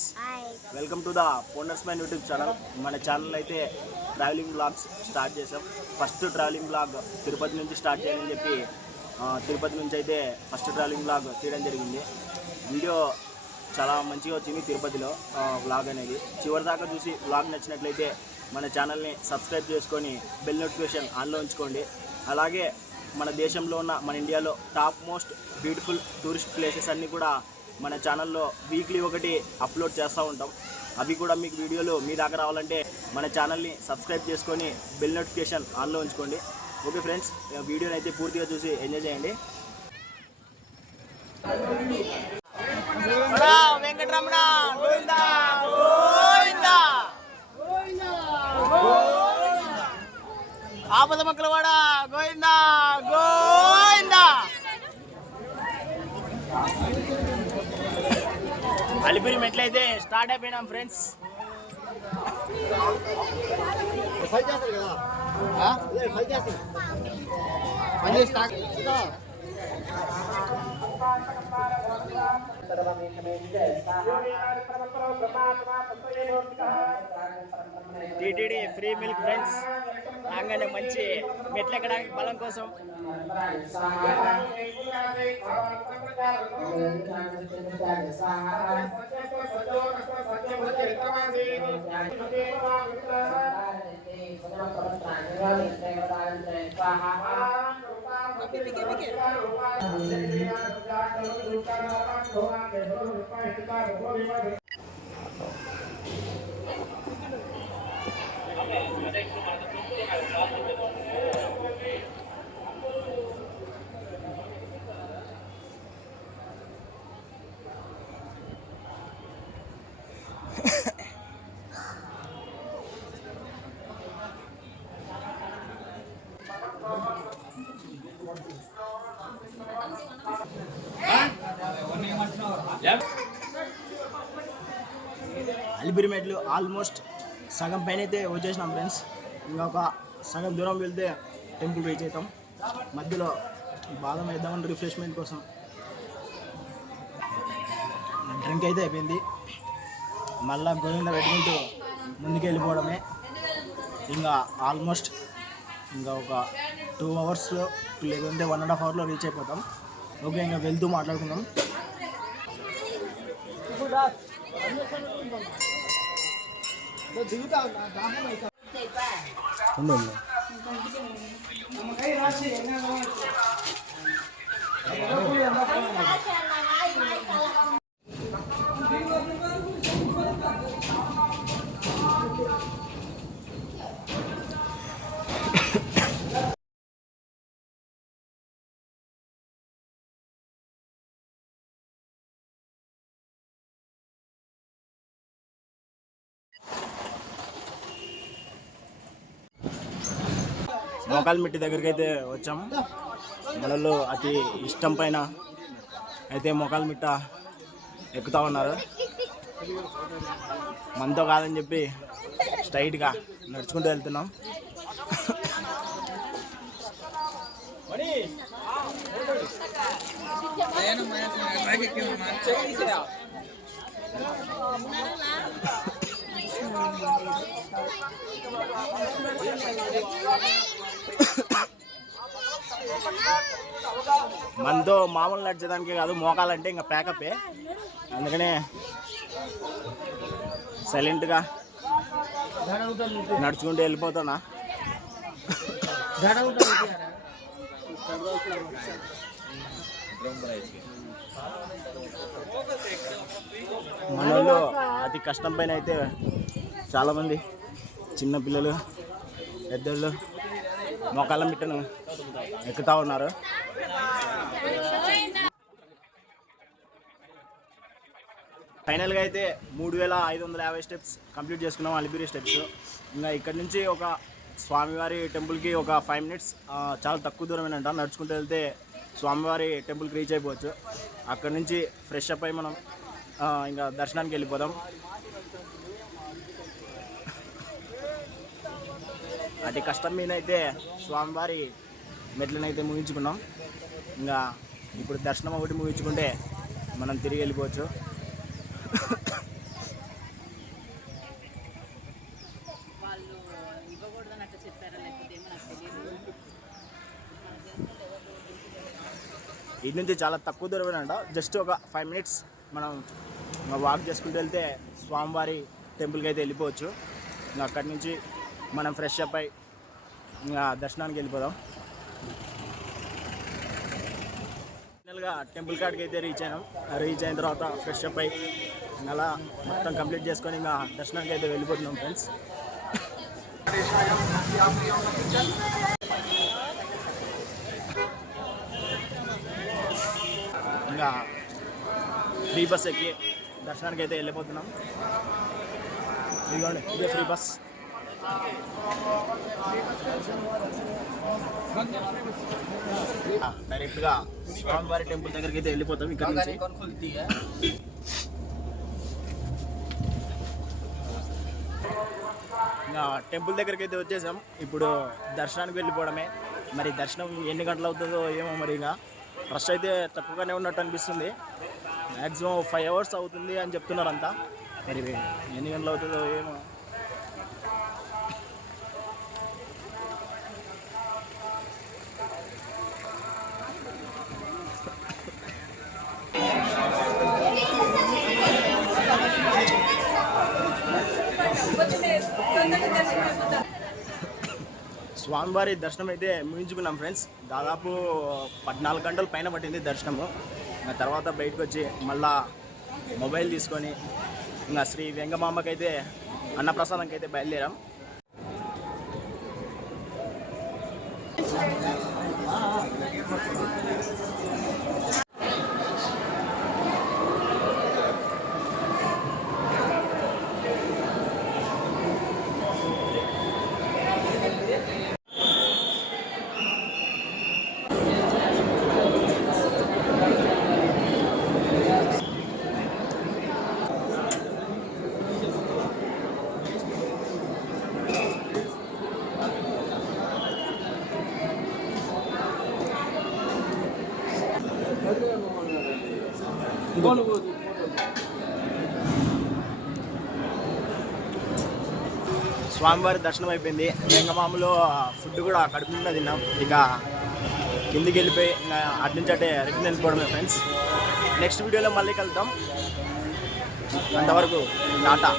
Friends, welcome to the ponders man YouTube channel. మన channel అయితే travelling blogs start చేసాం. First travelling blog Tirupati నుంచి start చేయాలని చెప్పి తిరుపతి నుంచి అయితే ఫస్ట్ ట్రావెలింగ్ బ్లాగ్ తీయడం జరిగింది. వీడియో చాలా మంచిగా వచ్చింది తిరుపతిలో బ్లాగ్ అనేది. చివరి దాకా చూసి బ్లాగ్ నచ్చినట్లయితే మన ఛానల్ని సబ్స్క్రైబ్ చేసుకొని బెల్ నోటిఫికేషన్ ఆన్లో ఉంచుకోండి. అలాగే మన దేశంలో ఉన్న మన ఇండియాలో top most beautiful tourist places అన్నీ కూడా మన ఛానల్లో వీక్లీ ఒకటి అప్లోడ్ చేస్తూ ఉంటాం. అవి కూడా మీకు వీడియోలు మీ దాకా రావాలంటే మన ఛానల్ని సబ్స్క్రైబ్ చేసుకొని బెల్ నోటిఫికేషన్ ఆన్లో ఉంచుకోండి. ఓకే ఫ్రెండ్స్, వీడియోని అయితే పూర్తిగా చూసి ఎంజాయ్ చేయండి. వెంకటరమణ గోవిందా గోవిందా, ఆపద మొక్కలవాడ గోవిందా గోవిందా. అలిపిరి మెట్లయితే స్టార్ట్ అయిపోయినాం friends. TTD free milk friends, రాగానే మంచి మెట్లు ఎక్కడానికి బలం కోసం. అలిపిరి మెట్లు ఆల్మోస్ట్ సగం పైన అయితే వచ్చేసినాం ఫ్రెండ్స్. ఇంకొక సగం దూరం వెళ్తే టెంపుల్ రీచ్ అవుతాం. మధ్యలో బాదం వేద్దామని రిఫ్రెష్మెంట్ కోసం డ్రింక్ అయితే అయిపోయింది. మళ్ళా గోవింద పెట్టుకుంటూ ముందుకు వెళ్ళిపోవడమే. ఇంకా ఆల్మోస్ట్ ఇంకా ఒక 2 అవర్స్లో లేకుంటే 1.5 అవర్లో రీచ్ అయిపోతాం. ఓకే, ఇంకా వెళ్తూ మాట్లాడుకుందాం. మోకాల్మిట్టి దగ్గరికి అయితే వచ్చాము. మనలో అతి ఇష్టం పైన అయితే మోకాల్మిట్ట ఎక్కుతూ ఉన్నారు. మనతో కాదని చెప్పి స్ట్రైట్గా నడుచుకుంటూ వెళ్తున్నాం. మనతో మామూలు నడిచేదానికే కాదు, మోకాలంటే ఇంకా ప్యాకప్పే. అందుకనే సైలెంట్గా నడుచుకుంటూ వెళ్ళిపోతున్నా. మనలో అతి కష్టం పైన అయితే చాలామంది చిన్నపిల్లలు పెద్దోళ్ళు మోకాళ్ళ మిట్టను ఎక్కుతూ ఉన్నారు. ఫైనల్గా అయితే 3550 స్టెప్స్ కంప్లీట్ చేసుకున్నాం, అలిపిరి స్టెప్స్. ఇంకా ఇక్కడ నుంచి ఒక స్వామివారి టెంపుల్కి ఒక 5 మినిట్స్, చాలా తక్కువ దూరమేనంట. నడుచుకుంటూ వెళ్తే స్వామివారి టెంపుల్కి రీచ్ అయిపోవచ్చు. అక్కడ నుంచి ఫ్రెష్ అప్ అయి మనం ఇంకా దర్శనానికి వెళ్ళిపోదాం. అతి కష్టం మీద అయితే స్వామివారి మెట్లనైతే ముగించుకున్నాం. ఇంకా ఇప్పుడు దర్శనం ఒకటి ముగించుకుంటే మనం తిరిగి వెళ్ళిపోవచ్చు. ఇటు నుంచి చాలా తక్కువ దూరం అంట, జస్ట్ ఒక 5 minutes మనం వాక్ చేసుకుంటూ వెళ్తే స్వామివారి టెంపుల్కి అయితే వెళ్ళిపోవచ్చు. ఇంకా అక్కడి నుంచి మనం ఫ్రెష్ అప్ అయి ఇంకా దర్శనానికి వెళ్ళిపోదాం. ఫైనల్గా టెంపుల్ కాడికి అయితే రీచ్ అయిన తర్వాత ఫ్రెష్ అప్ అయి అలా మొత్తం కంప్లీట్ చేసుకొని ఇంకా దర్శనానికి అయితే వెళ్ళిపోతున్నాం ఫ్రెండ్స్. ఇంకా ఫ్రీ బస్ ఎక్కి దర్శనానికి అయితే వెళ్ళిపోతున్నాం. ఇదిగోండి ఇదే ఫ్రీ బస్. డైరెక్ట్గా స్వామివారి టెంపుల్ దగ్గరికి అయితే వెళ్ళిపోతాం ఇక్కడ నుంచి. ఇంకా టెంపుల్ దగ్గరికి అయితే వచ్చేసాం. ఇప్పుడు దర్శనానికి వెళ్ళిపోవడమే. మరి దర్శనం ఎన్ని గంటలు అవుతుందో ఏమో, మరి ఇంకా రష్ అయితే తక్కువగానే ఉన్నట్టు అనిపిస్తుంది. మ్యాక్సిమం 5 hours అవుతుంది అని చెప్తున్నారు అంతా. మరి ఎన్ని గంటలు అవుతుందో ఏమో. స్వామివారి దర్శనం అయితే ముగించుకున్నాం ఫ్రెండ్స్. దాదాపు 14 గంటల పైన పట్టింది దర్శనము. ఇంకా తర్వాత బయటకు వచ్చి మళ్ళా మొబైల్ తీసుకొని ఇంకా శ్రీ వెంగమాంబకైతే అన్నప్రసాదంకి అయితే బయలుదేరాం. స్వామివారి దర్శనం అయిపోయింది. వెంగమామలో ఫుడ్ కూడా కడుపు నిండా తిన్నాం. ఇక కిందికి వెళ్ళిపోయి అటు నుంచి అంటే రిటర్న్ వెళ్ళిపోవడమే ఫ్రెండ్స్. నెక్స్ట్ వీడియోలో మళ్ళీ కలుద్దాం. అంతవరకు టాటా.